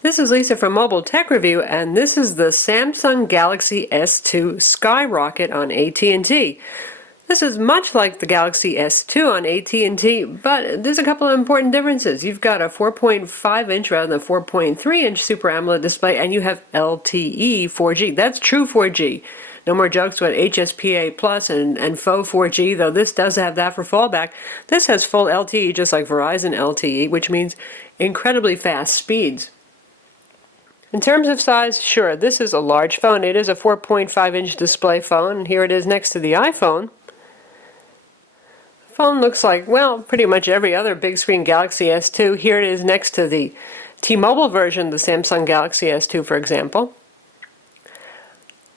This is Lisa from Mobile Tech Review, and this is the Samsung Galaxy S II Skyrocket on AT&T. This is much like the Galaxy S II on AT&T, but there's a couple of important differences. You've got a 4.5-inch rather than a 4.3-inch Super AMOLED display, and you have LTE 4G. That's true 4G. No more jokes about HSPA Plus and faux 4G, though this does have that for fallback. This has full LTE, just like Verizon LTE, which means incredibly fast speeds. In terms of size, sure, this is a large phone. It is a 4.5-inch display phone, and here it is next to the iPhone. The phone looks like, well, pretty much every other big screen Galaxy S II. Here it is next to the T-Mobile version, the Samsung Galaxy S II, for example.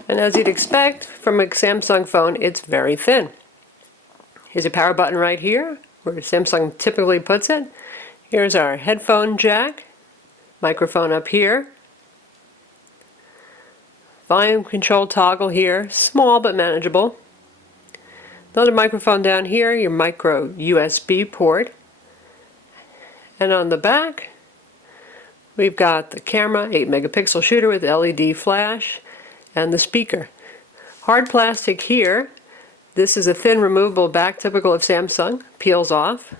And as you'd expect from a Samsung phone, it's very thin. Here's a power button right here, where Samsung typically puts it. Here's our headphone jack, microphone up here. Volume control toggle here, small but manageable. Another microphone down here, your micro USB port. And on the back, we've got the camera, 8-megapixel shooter with LED flash, and the speaker. Hard plastic here. This is a thin removable back, typical of Samsung. Peels off,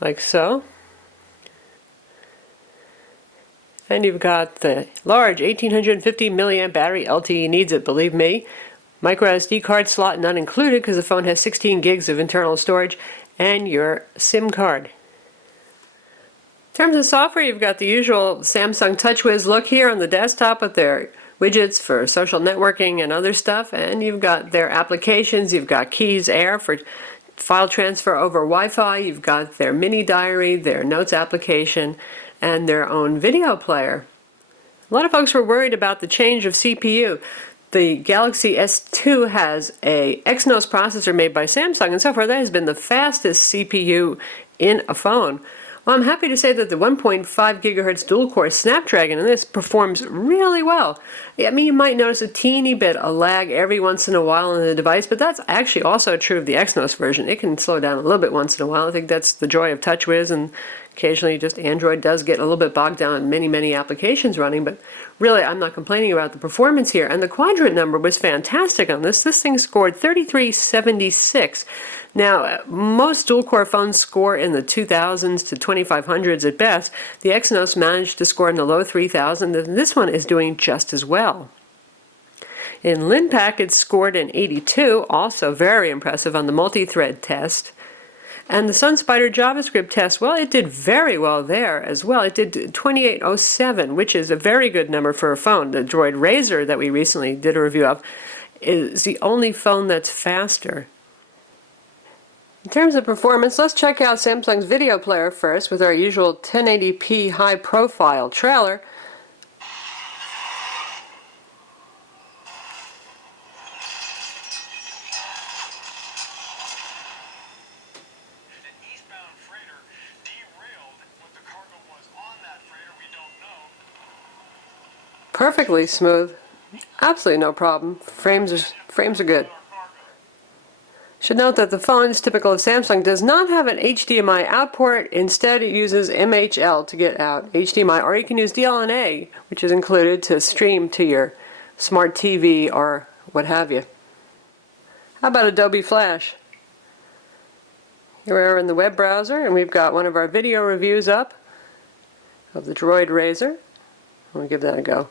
like so. And you've got the large 1850 milliamp battery. LTE needs it, believe me. Micro SD card slot not included because the phone has 16 gigs of internal storage, and your SIM card. In terms of software, you've got the usual Samsung TouchWiz look here on the desktop with their widgets for social networking and other stuff, and you've got their applications. You've got Keys Air for file transfer over Wi-Fi. You've got their mini diary, their notes application, and their own video player. A lot of folks were worried about the change of CPU. The Galaxy S II has a Exynos processor made by Samsung, and so far that has been the fastest CPU in a phone. Well, I'm happy to say that the 1.5 gigahertz dual-core Snapdragon in this performs really well. I mean, you might notice a teeny bit of lag every once in a while on the device, but that's actually also true of the Exynos version. It can slow down a little bit once in a while. I think that's the joy of TouchWiz, and occasionally just Android does get a little bit bogged down in many applications running, but really I'm not complaining about the performance here. And the quadrant number was fantastic on this. This thing scored 3376. Now, most dual-core phones score in the 2000s to 2500s at best. The Exynos managed to score in the low 3000s, and this one is doing just as well. In LinPack, it scored an 82, also very impressive on the multi-thread test. And the SunSpider JavaScript test, well, it did very well there as well. It did 2807, which is a very good number for a phone. The Droid Razr that we recently did a review of is the only phone that's faster. In terms of performance, let's check out Samsung's video player first with our usual 1080p high-profile trailer. Perfectly smooth, absolutely no problem. Frames are good. Should note that the phone, is typical of Samsung, does not have an HDMI out port. Instead, it uses MHL to get out HDMI, or you can use DLNA, which is included to stream to your smart TV or what have you. How about Adobe Flash? Here we are in the web browser, and we've got one of our video reviews up of the Droid Razr. We'll give that a go.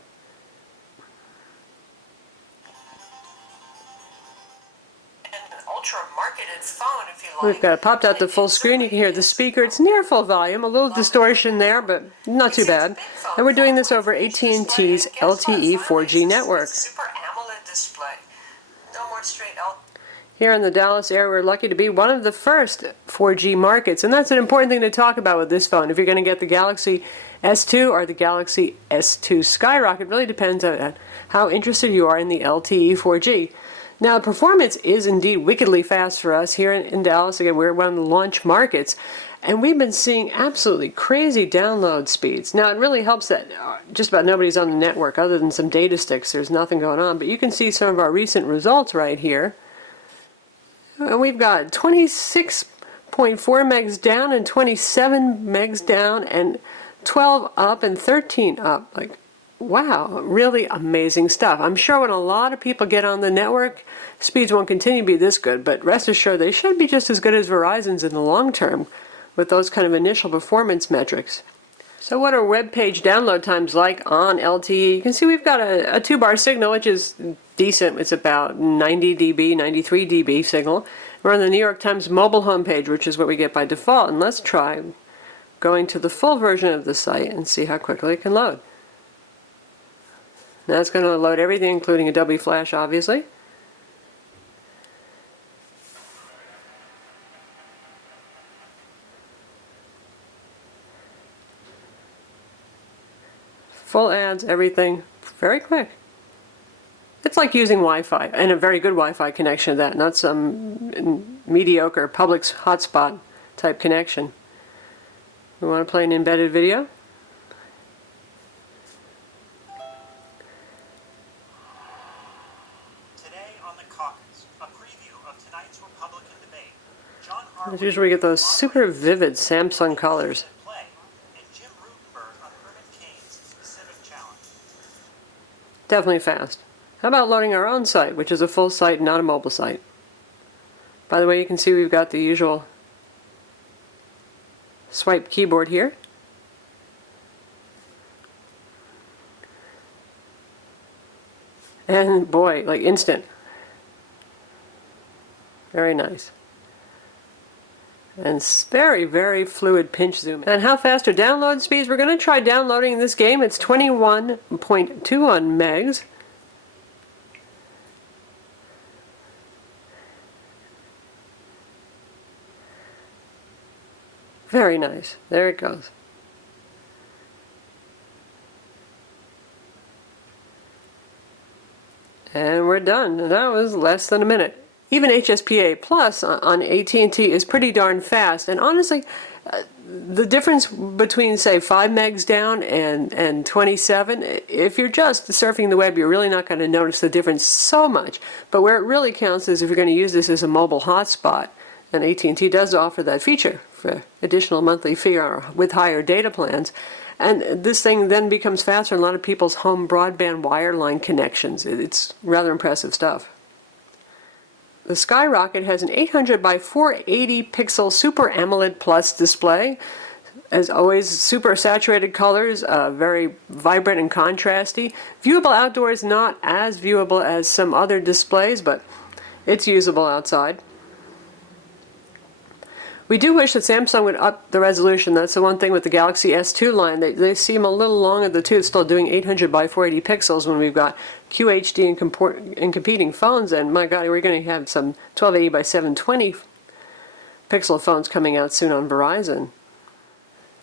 Ultra-marketed phone, if you like. We've got it popped out to full screen. You can hear the speaker. It's near full volume, a little distortion there, but not too bad. And we're doing this over AT&T's LTE 4G network. Super AMOLED display. No more straight L. Here in the Dallas area, we're lucky to be one of the first 4G markets, and that's an important thing to talk about with this phone. If you're going to get the Galaxy S II or the Galaxy S II Skyrocket, it really depends on how interested you are in the LTE 4G. Now, performance is indeed wickedly fast for us here in Dallas. Again, we're one of the launch markets, and we've been seeing absolutely crazy download speeds. Now, it really helps that just about nobody's on the network other than some data sticks. There's nothing going on, but you can see some of our recent results right here. And we've got 26.4 megs down and 27 megs down and 12 up and 13 up. Like, wow, really amazing stuff. I'm sure when a lot of people get on the network, speeds won't continue to be this good, but rest assured they should be just as good as Verizon's in the long term with those kind of initial performance metrics. So what are web page download times like on LTE? You can see we've got a 2-bar signal, which is decent. It's about 90 dB, 93 dB signal. We're on the New York Times mobile homepage, which is what we get by default. And let's try going to the full version of the site and see how quickly it can load. Now it's going to load everything, including Adobe Flash, obviously. Full ads, everything, very quick. It's like using Wi-Fi, and a very good Wi-Fi connection at that, not some mediocre public hotspot type connection. We want to play an embedded video. Today on the caucus, a preview of tonight's Republican debate. As usual, we get those super vivid Samsung colors. Definitely fast. How about loading our own site, which is a full site, not a mobile site? By the way, you can see we've got the usual swipe keyboard here. And boy, like instant. Very nice. And very, very fluid pinch zoom. And how fast are download speeds? We're going to try downloading this game. It's 21.21 megs. Very nice. There it goes. And we're done. And that was less than a minute. Even HSPA Plus on AT&T is pretty darn fast, and honestly, the difference between, say, 5 megs down and 27, if you're just surfing the web, you're really not going to notice the difference so much. But where it really counts is if you're going to use this as a mobile hotspot, and AT&T does offer that feature for additional monthly fee or with higher data plans. And this thing then becomes faster in a lot of people's home broadband wireline connections. It's rather impressive stuff. The Skyrocket has an 800 by 480 pixel Super AMOLED Plus display. As always, super saturated colors, very vibrant and contrasty. Viewable outdoors, not as viewable as some other displays, but it's usable outside. We do wish that Samsung would up the resolution. That's the one thing with the Galaxy S II line. They seem a little long in the tooth, still doing 800 by 480 pixels when we've got QHD and competing phones. And my God, we're going to have some 1280 by 720 pixel phones coming out soon on Verizon.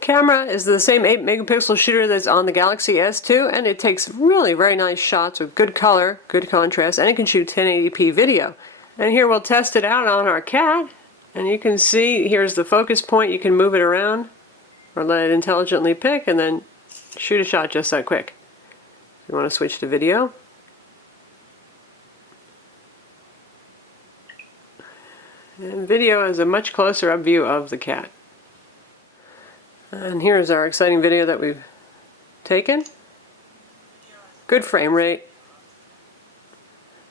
Camera is the same 8 megapixel shooter that's on the Galaxy S II, and it takes really very nice shots with good color, good contrast, and it can shoot 1080p video. And here we'll test it out on our cat. And you can see, here's the focus point. You can move it around or let it intelligently pick and then shoot a shot just that quick. You want to switch to video. And video is a much closer up view of the cat. And here's our exciting video that we've taken. Good frame rate.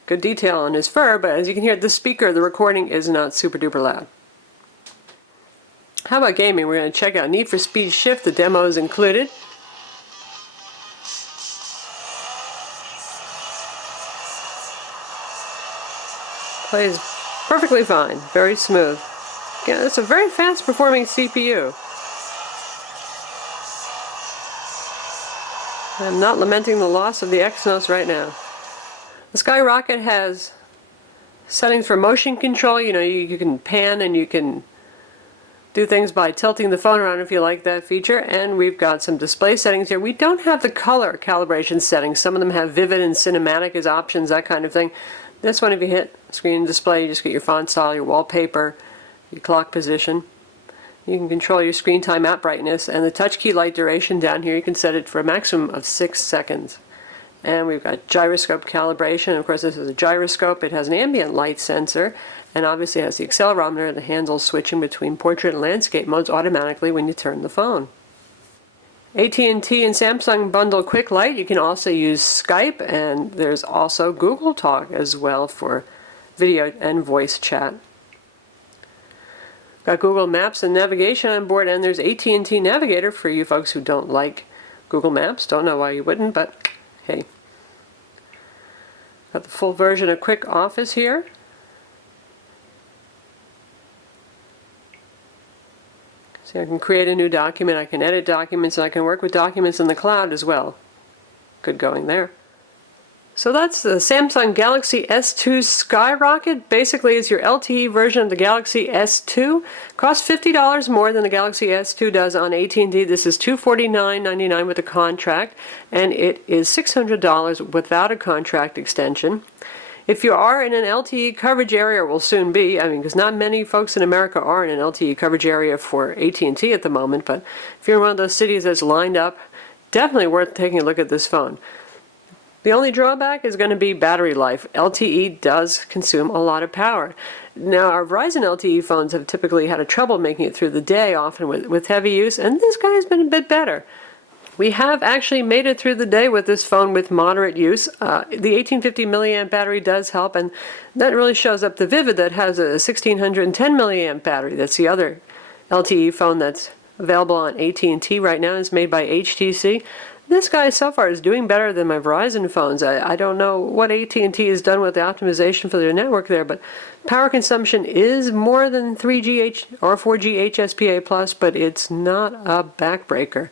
Good detail on his fur, but as you can hear, the speaker, the recording is not super duper loud. How about gaming? We're going to check out Need for Speed Shift. The demo is included. Plays perfectly fine, very smooth. Again, it's a very fast performing CPU. I'm not lamenting the loss of the Exynos right now. The Skyrocket has settings for motion control. You know, you can pan and you can do things by tilting the phone around if you like that feature. And we've got some display settings here. We don't have the color calibration settings. Some of them have vivid and cinematic as options, that kind of thing. This one, if you hit screen and display, you just get your font style, your wallpaper, your clock position. You can control your screen time app brightness, and the touch key light duration down here, you can set it for a maximum of 6 seconds. And we've got gyroscope calibration. Of course, this is a gyroscope. It has an ambient light sensor, and obviously has the accelerometer that handles switching between portrait and landscape modes automatically when you turn the phone. AT&T and Samsung bundle Quick Lite. You can also use Skype, and there's also Google Talk as well for video and voice chat. Got Google Maps and navigation on board, and there's AT&T Navigator for you folks who don't like Google Maps. Don't know why you wouldn't, but hey. Got the full version of Quick Office here. See, I can create a new document, I can edit documents, and I can work with documents in the cloud as well. Good going there. So that's the Samsung Galaxy S II Skyrocket. Basically, it's your LTE version of the Galaxy S II. Costs $50 more than the Galaxy S II does on AT&T. This is $249.99 with a contract, and it is $600 without a contract extension. If you are in an LTE coverage area, or will soon be, because not many folks in America are in an LTE coverage area for AT&T at the moment, but if you're in one of those cities that's lined up, definitely worth taking a look at this phone. The only drawback is going to be battery life. LTE does consume a lot of power. Now, our Verizon LTE phones have typically had trouble making it through the day, often with heavy use, and this guy has been a bit better. We have actually made it through the day with this phone with moderate use. The 1850 milliamp battery does help, and that really shows up the Vivid that has a 1610 milliamp battery. That's the other LTE phone that's available on AT&T right now. It's made by HTC. This guy so far is doing better than my Verizon phones. I don't know what AT&T has done with the optimization for their network there, but power consumption is more than 3G or 4G HSPA+, but it's not a backbreaker.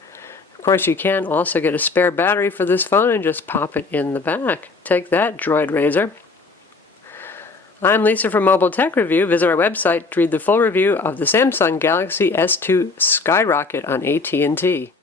Of course, you can also get a spare battery for this phone and just pop it in the back. Take that, Droid Razor. I'm Lisa from Mobile Tech Review. Visit our website to read the full review of the Samsung Galaxy S II Skyrocket on AT&T.